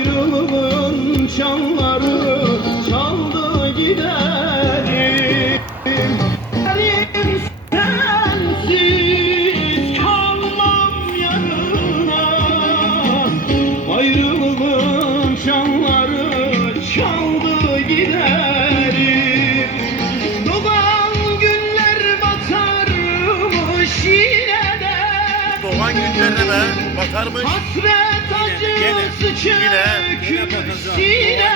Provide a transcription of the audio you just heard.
Ayrılığın çanları çaldı giderim. Yarim sensiz kalmam yarına. Ayrılığın çanları çaldı giderim. Doğan günler batarmış yine de. Doğan günlerine be batarmış. Hasret acısı çökmüş yine.